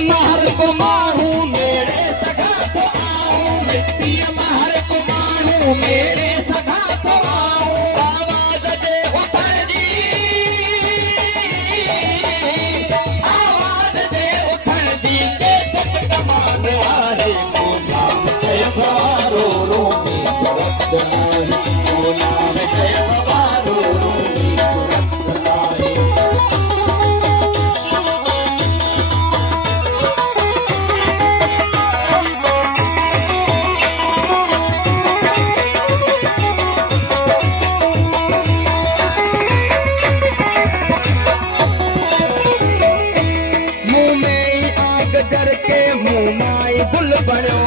महर को मारूं मेरे सगा तो आऊं, मिट्टी महर को मारूं मेरे सगा तो आऊं। आवाज दे उतर जी, आवाज दे उतर जी के फट कमान आए को नाम के सवारो रोमी जरक्सनाई, को नाम के सवारो रोमी जरक्सनाई। जर के मुँह माई गुल बनो,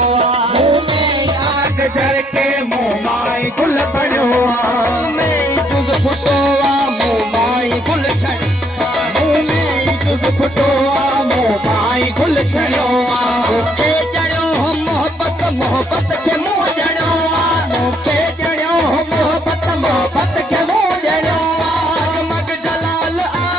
मुँह में आग जर के मुँह माई गुल बनो, में चुज फुटोआ मुँह माई गुल छड़, मुँह में चुज फुटोआ मुँह माई गुल छड़ोआ। के जड़ो हो मोहब्बत मोहब्बत के मुँह जड़ोआ, के जड़ो हो मोहब्बत मोहब्बत के मुँह जड़ोआ। जगमग जलाल आहे,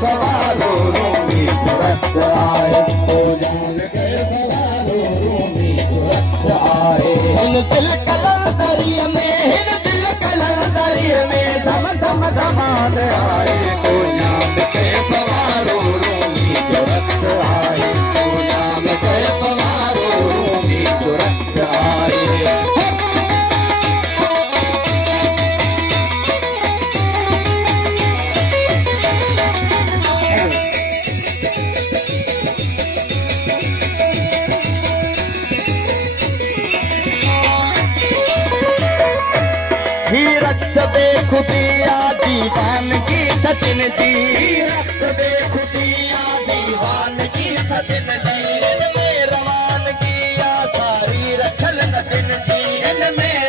सवारो रोमी जरक्स आए, ओ जान के सवारो रोमी जरक्स आए। हिन दिल कलंदरी में, हिन दिल कलंदरी में धम धम धमान आए, ओ जान के सवारो रोमी जरक्स आए, ओ जान के सवारो रोमी जरक्स आए। रक्स बेखुदिया दीवान की सतिन जी, रक्स बेखुदिया दीवान की सतिन जी। इनमें रवान किया सारी रखल नदिन जी, इनमें